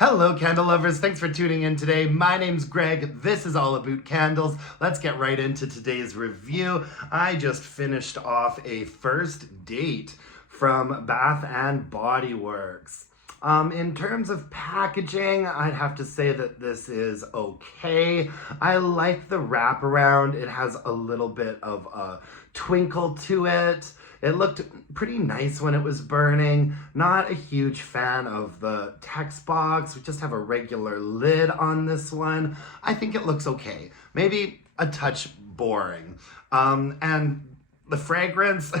Hello, candle lovers. Thanks for tuning in today. My name's Greg. This is all about candles. Let's get right into today's review. I just finished off a first date from Bath and Body Works. In terms of packaging, I'd have to say that this is okay. I like the wraparound. It has a little bit of a twinkle to it. It looked pretty nice when it was burning. Not a huge fan of the text box. We just have a regular lid on this one. I think it looks okay. Maybe a touch boring. And the fragrance,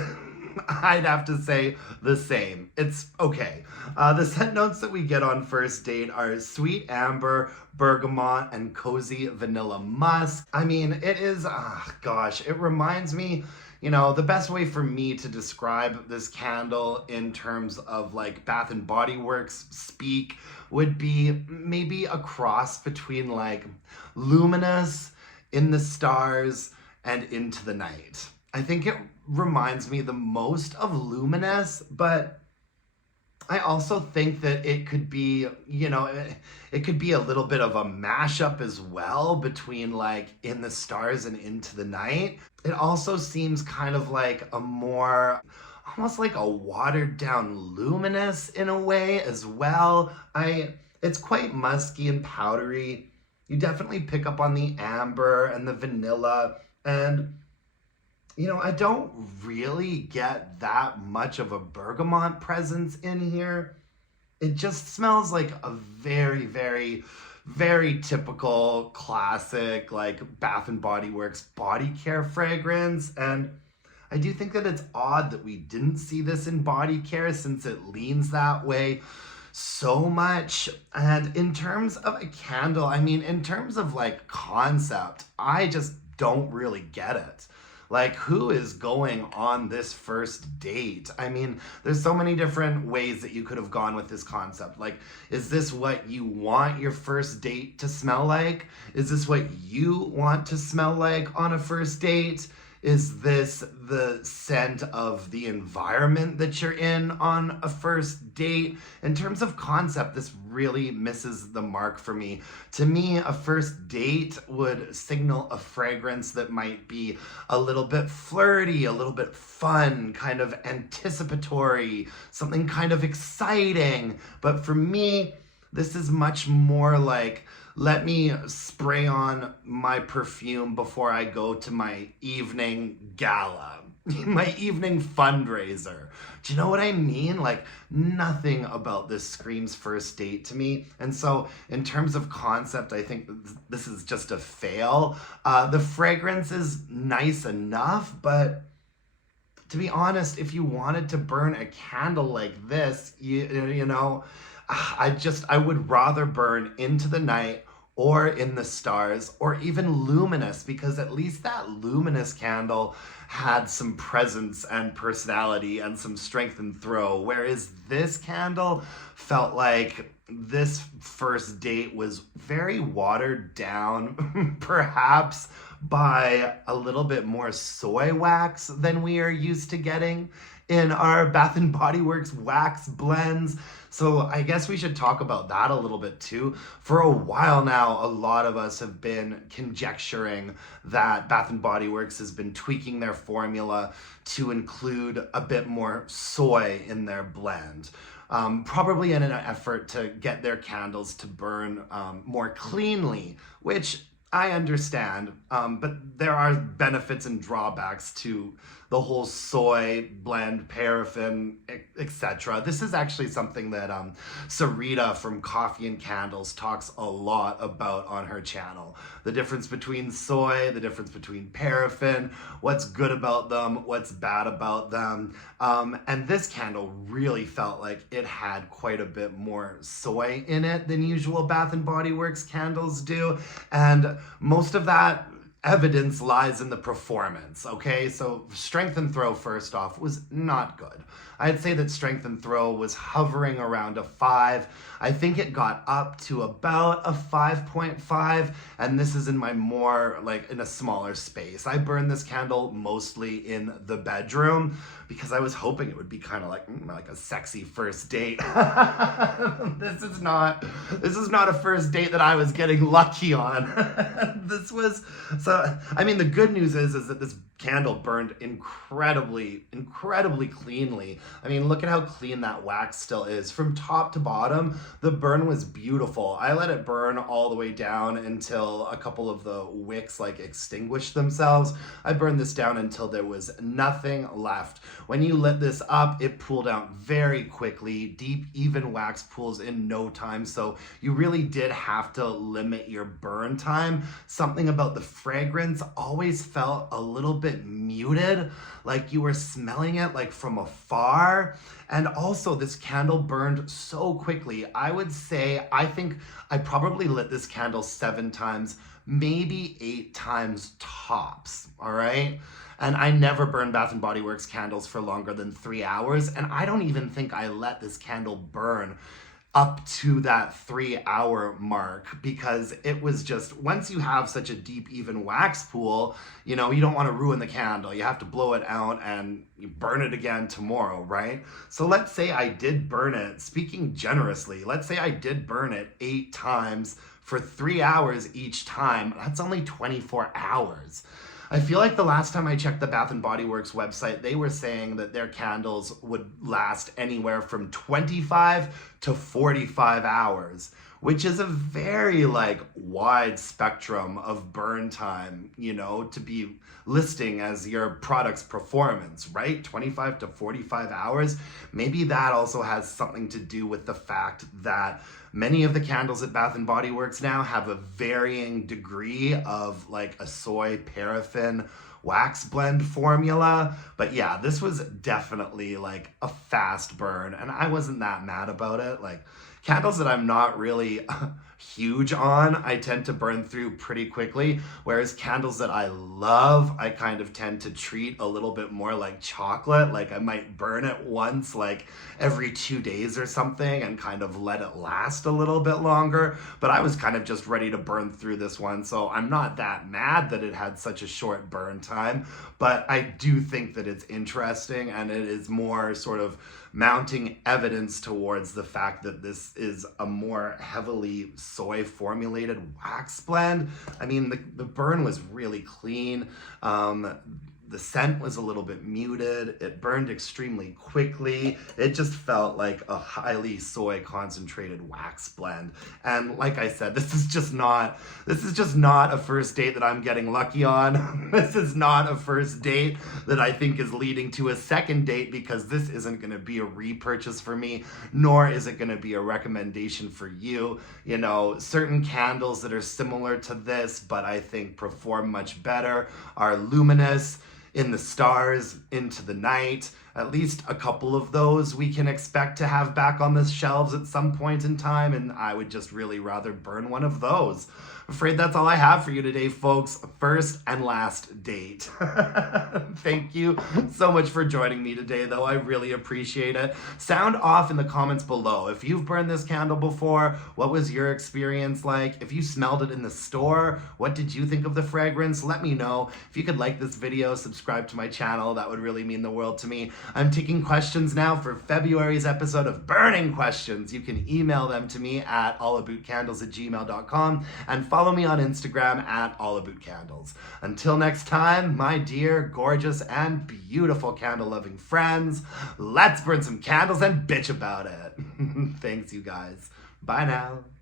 I'd have to say the same. It's okay. The scent notes that we get on first date are sweet amber, bergamot, and cozy vanilla musk. I mean, it is, it reminds me, the best way for me to describe this candle in terms of like Bath and Body Works speak would be maybe a cross between like Luminous, In the Stars, and Into the Night. I think it reminds me the most of Luminous, but I also think that it could be, it could be a little bit of a mashup as well between like In the Stars and Into the Night. It also seems kind of like a more, almost like a watered down Luminous in a way as well. It's quite musky and powdery. You definitely pick up on the amber and the vanilla, and I don't really get that much of a bergamot presence in here. It just smells like a very, very, very typical classic like Bath and Body Works body care fragrance. And I do think that it's odd that we didn't see this in body care since it leans that way so much. And in terms of a candle, in terms of like concept, I just don't really get it. Like, who is going on this first date? There's so many different ways that you could have gone with this concept. Like, is this what you want your first date to smell like? Is this what you want to smell like on a first date? Is this the scent of the environment that you're in on a first date? In terms of concept, this really misses the mark for me. To me, a first date would signal a fragrance that might be a little bit flirty, a little bit fun, kind of anticipatory, something kind of exciting. But for me, this is much more like, let me spray on my perfume before I go to my evening gala, my evening fundraiser. Do you know what I mean? Like, nothing about this screams first date to me. And so in terms of concept, I think this is just a fail. The fragrance is nice enough, but to be honest, if you wanted to burn a candle like this, I would rather burn Into the Night or In the Stars or even Luminous, because at least that Luminous candle had some presence and personality and some strength and throw, whereas this candle felt like this first date was very watered down, perhaps by a little bit more soy wax than we are used to getting in our Bath and Body Works wax blends. So I guess we should talk about that a little bit too. For a while now, a lot of us have been conjecturing that Bath and Body Works has been tweaking their formula to include a bit more soy in their blend. Probably in an effort to get their candles to burn more cleanly, which I understand, but there are benefits and drawbacks to the whole soy blend, paraffin, etc. This is actually something that Sarita from Coffee and Candles talks a lot about on her channel. The difference between soy, the difference between paraffin, what's good about them, what's bad about them. And this candle really felt like it had quite a bit more soy in it than usual Bath and Body Works candles do. And most of that evidence lies in the performance, okay? So strength and throw, first off, was not good. I'd say that strength and throw was hovering around a 5. I think it got up to about a 5.5, and this is in my more, like, in a smaller space. I burned this candle mostly in the bedroom because I was hoping it would be kind of like a sexy first date. This is not a first date that I was getting lucky on. This was, so, I mean, the good news is that this candle burned incredibly cleanly. I mean, look at how clean that wax still is. From top to bottom, the burn was beautiful. I let it burn all the way down until a couple of the wicks like extinguished themselves. I burned this down until there was nothing left. When you lit this up, it pooled out very quickly. Deep, even wax pools in no time. So you really did have to limit your burn time. Something about the fragrance always felt a little bit muted, like you were smelling it like from afar. And also this candle burned so quickly. I would say, I think I probably lit this candle 7 times, maybe 8 times tops, all right? And I never burn Bath & Body Works candles for longer than 3 hours, and I don't even think I let this candle burn up to that 3-hour mark, because it was just, once you have such a deep, even wax pool, you know, you don't want to ruin the candle. You have to blow it out and you burn it again tomorrow, right? So let's say I did burn it, speaking generously, let's say I did burn it 8 times for 3 hours each time. That's only 24 hours. I feel like the last time I checked the Bath & Body Works website, they were saying that their candles would last anywhere from 25 to 45 hours, which is a very wide spectrum of burn time, you know, to be listing as your product's performance, right? 25 to 45 hours. Maybe that also has something to do with the fact that many of the candles at Bath & Body Works now have a varying degree of a soy paraffin wax blend formula. But yeah, this was definitely a fast burn, and I wasn't that mad about it. Candles that I'm not really huge on, I tend to burn through pretty quickly, whereas candles that I love, I kind of tend to treat a little bit more like chocolate. I might burn it once every 2 days or something and kind of let it last a little bit longer. But I was kind of just ready to burn through this one, so I'm not that mad that it had such a short burn time. But I do think that it's interesting, and it is more sort of mounting evidence towards the fact that this is a more heavily soy formulated wax blend. I mean, the burn was really clean. The scent was a little bit muted. It burned extremely quickly. It just felt like a highly soy concentrated wax blend. And like I said, this is just not a first date that I'm getting lucky on. This is not a first date that I think is leading to a second date, because this isn't going to be a repurchase for me, nor is it going to be a recommendation for you. You know, certain candles that are similar to this, but I think perform much better, are Luminous, In the Stars, Into the Night. At least a couple of those we can expect to have back on the shelves at some point in time, and I would just really rather burn one of those. I'm afraid that's all I have for you today, folks. First and last date. Thank you so much for joining me today, though. I really appreciate it. Sound off in the comments below. If you've burned this candle before, what was your experience like? If you smelled it in the store, what did you think of the fragrance? Let me know. If you could like this video, subscribe to my channel, that would really mean the world to me. I'm taking questions now for February's episode of Burning Questions. You can email them to me at allaboutcandles@gmail.com and follow me on Instagram at allaboutcandles. Until next time, my dear, gorgeous, and beautiful candle-loving friends, let's burn some candles and bitch about it. Thanks, you guys. Bye now.